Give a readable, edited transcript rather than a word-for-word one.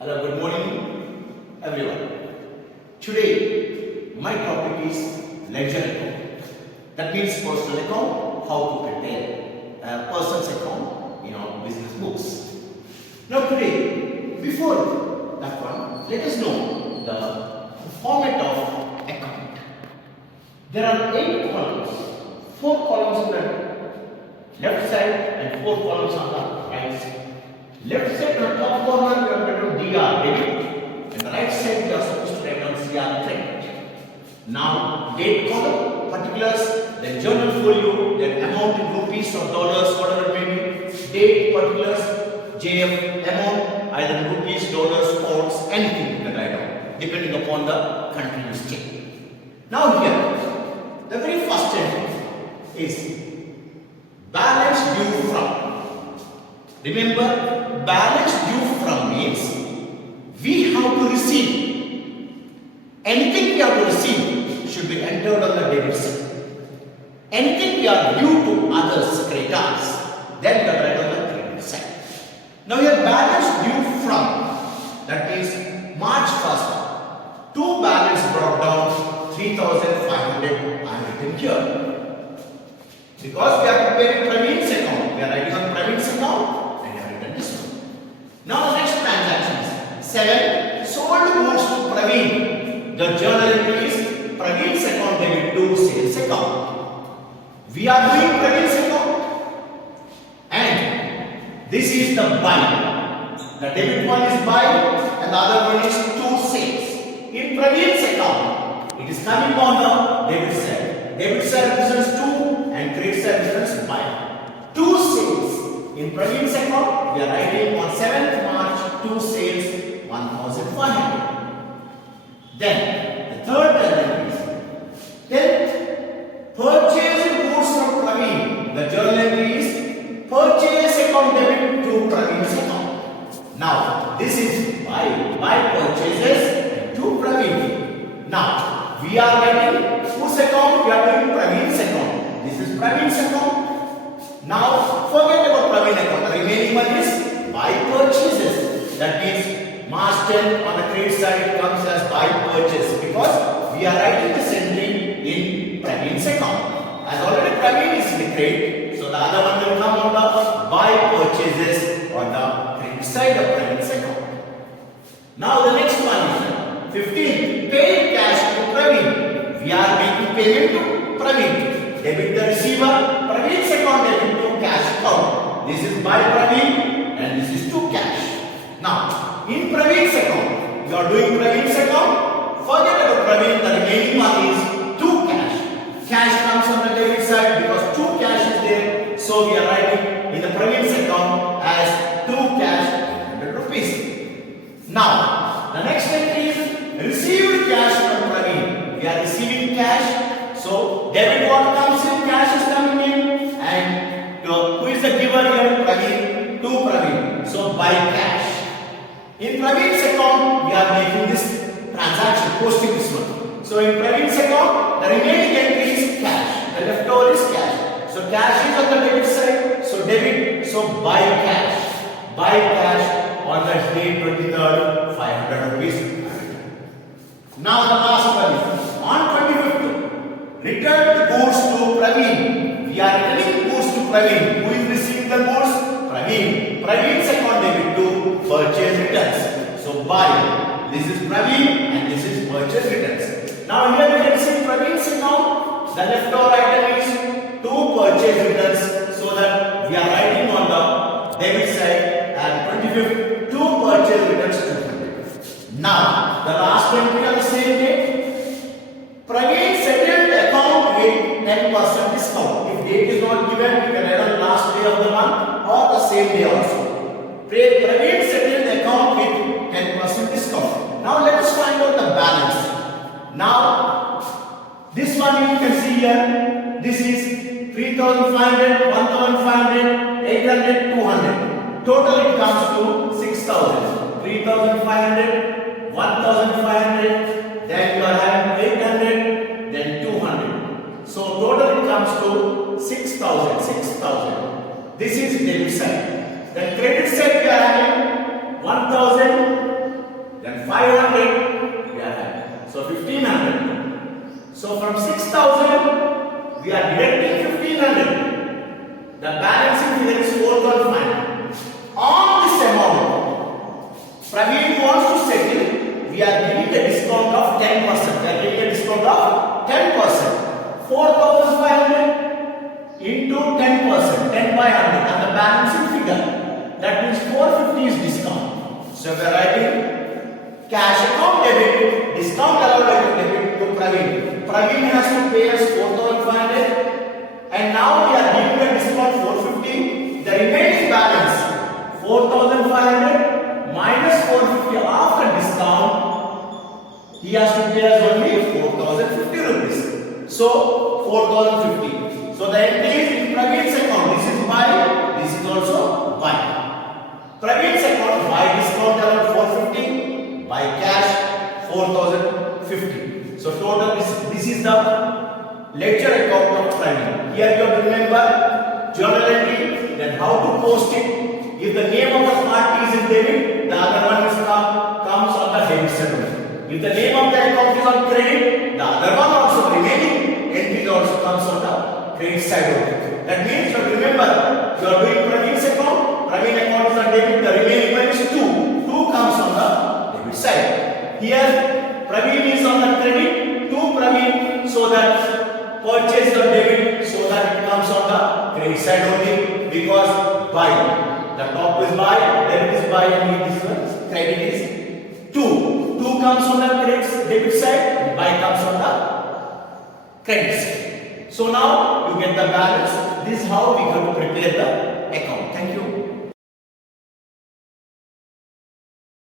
Hello, good morning, everyone. Today, my topic is ledger account. That means personal account, how to prepare a person's account in our business books. Now, today, before that one, let us know the format of account. There are 8 columns, 4 columns on the left side and 4 columns on the right side. Left side on the top corner we have written DR debit and the right side we are supposed to write down CR credit. Now date column, particulars, then journal folio, then amount in rupees or dollars, whatever it may be, date, particulars, JF, amount, either in rupees, dollars, pounds, anything you can write down depending upon the country you stay. Now here, the very first entry is balance due from. Remember, balance due from means we have to receive. Anything we have to receive should be entered on the debit side. Anything we are due to others, creditors, then we are write on the credit side. Now your balance due from, that is March 1st, two balance brought down 3,500 I am written here. Because we are preparing Praveen's account, we are writing on Praveen's account. Now the next transaction is 7 sold goods to Praveen. The journal entry is Praveen's account debit to sales account. We are doing Praveen's account and this is the buy. The debit one is buy and the other one is to sales. In Praveen's account, it is coming on the debit side. Debit side represents to and credit side represents buy. To sales. In Praveen's account, we are writing on 7th March to sales 1,500. Then the third element is then purchase goods from Praveen. The journal entry is purchase account debit to Praveen's account. Now this is buy purchases to Praveen. Now we are writing whose account? We are doing Praveen's account. This is Praveen's account. Now forget about Praveen account. The remaining one is buy purchases. That means March 10 on the credit side comes as buy purchase because we are writing this entry in Praveen's account. As already Praveen is in the credit, so the other one will come on the buy purchases on the credit side of Praveen's account. Now the next one is 15 pay cash to Praveen. We are making payment to Praveen. Debit the receiver, Praveen's account debit to cash account. This is by Praveen and this is to cash. Now, in Praveen's account, you are doing Praveen's account. Forget about Praveen, the remaining one is to cash. Cash comes on the debit side because to cash is there. So we are writing in the Praveen's account as to cash 100 rupees. Now, the next entry is received cash from Praveen. We are receiving cash. So debit what comes in, cash is coming in, and who is the giver here? Praveen, to Praveen. So buy cash. In Praveen's account, we are making this transaction, posting this one. So in Praveen's account, the remaining entry is cash. The leftover is cash. So cash is on the debit side. So debit. So buy cash. Buy cash on the date 23rd, 500 rupees. Now the last one is on 25th. Return the goods to Praveen. We are returning goods to Praveen. Who is receiving the goods? Praveen. Praveen's account debit to purchase returns. So buy. This is Praveen and this is purchase returns. Now here we can see Praveen's account. The leftover item is to purchase returns. So that we are writing on the debit side and 25th to purchase returns 200. Now the last entry on the same date. Praveen settled account with 10% discount. If date is not given, you can write on last day of the month or the same day also. Praveen settled account with 10% discount. Now let us find out the balance. Now this one you can see here. This is 3,500, 1,500, 800, 200. Total it comes to 6,000. 3,500, 1,500. Then you are having 800, then 200. So total it comes to 6,000. This is debit side. Then credit side we are having 1,000, we are deducting 1500. The balancing figure is 4500. On this amount, Praveen wants to settle. We are giving a discount of 10%. We are giving a discount of 10%. 4,500 into 10%, 10 by 100, and the balancing figure. That means 450 is discount. So we are writing cash account debit, discount allowed to debit to Praveen. Praveen has to pay us 4,500, and now we are giving a discount 450. The remaining balance 4,500 minus 450 after discount. He has to pay us only 4,050 rupees. So 4,050. So the entry is in Praveen's account. This is buy. This is also buy. Praveen's account buy discount around 450. Buy cash 4,050. So total this is the ledger account of Praveen. Here you have to remember journal entry. Then how to post it. If the name of the party is in debit, the other one is comes on the debit side. If the name of the account is on credit, the other one also remaining entry also comes on the credit side of it. That means you remember you are doing Praveen's account. Praveen account is on debit. The remaining one is 2. 2 comes on the debit side. Here Praveen is on the credit. 2 Praveen, so that purchase the debit, so that it comes on the credit side only, because buy. The top is buy, debit is buy, and this one credit is 2. 2 comes on the debit side, buy comes on the credit side. So now you get the balance. This is how we have to prepare the